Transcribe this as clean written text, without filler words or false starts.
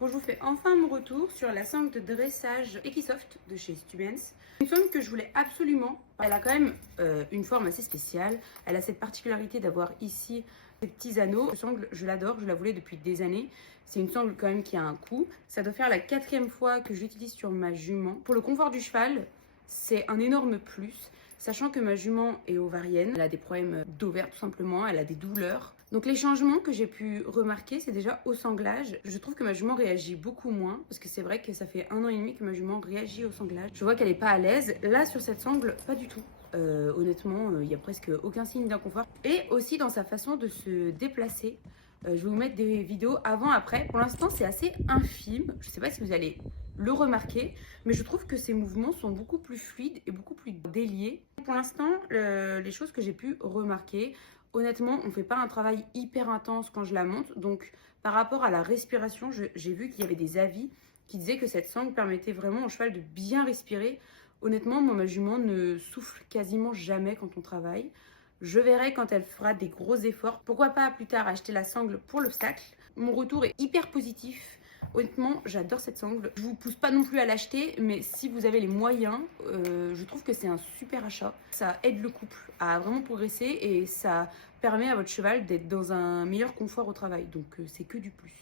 Bon, je vous fais enfin mon retour sur la sangle de dressage Equisoft de chez Stubens. Une sangle que je voulais absolument. Elle a quand même une forme assez spéciale. Elle a cette particularité d'avoir ici ces petits anneaux. Cette sangle, je l'adore, je la voulais depuis des années. C'est une sangle quand même qui a un coût. Ça doit faire la 4e fois que je l'utilise sur ma jument. Pour le confort du cheval, c'est un énorme plus. Sachant que ma jument est ovarienne, elle a des problèmes d'ovaires tout simplement, elle a des douleurs. Donc les changements que j'ai pu remarquer, c'est déjà au sanglage. Je trouve que ma jument réagit beaucoup moins, parce que c'est vrai que ça fait 1 an et demi que ma jument réagit au sanglage. Je vois qu'elle n'est pas à l'aise. Là, sur cette sangle, pas du tout. Honnêtement, il n'y a presque aucun signe d'inconfort. Et aussi dans sa façon de se déplacer. Je vais vous mettre des vidéos avant-après. Pour l'instant, c'est assez infime. Je ne sais pas si vous allez le remarquer, mais je trouve que ces mouvements sont beaucoup plus fluides et beaucoup plus déliés. Pour l'instant, les choses que j'ai pu remarquer, honnêtement, on ne fait pas un travail hyper intense quand je la monte. Donc, par rapport à la respiration, j'ai vu qu'il y avait des avis qui disaient que cette sangle permettait vraiment au cheval de bien respirer. Honnêtement, moi, ma jument ne souffle quasiment jamais quand on travaille. Je verrai quand elle fera des gros efforts. Pourquoi pas plus tard acheter la sangle pour l'obstacle. Mon retour est hyper positif. Honnêtement, j'adore cette sangle. Je vous pousse pas non plus à l'acheter, mais si vous avez les moyens, je trouve que c'est un super achat. Ça aide le couple à vraiment progresser et ça permet à votre cheval d'être dans un meilleur confort au travail. Donc c'est que du plus.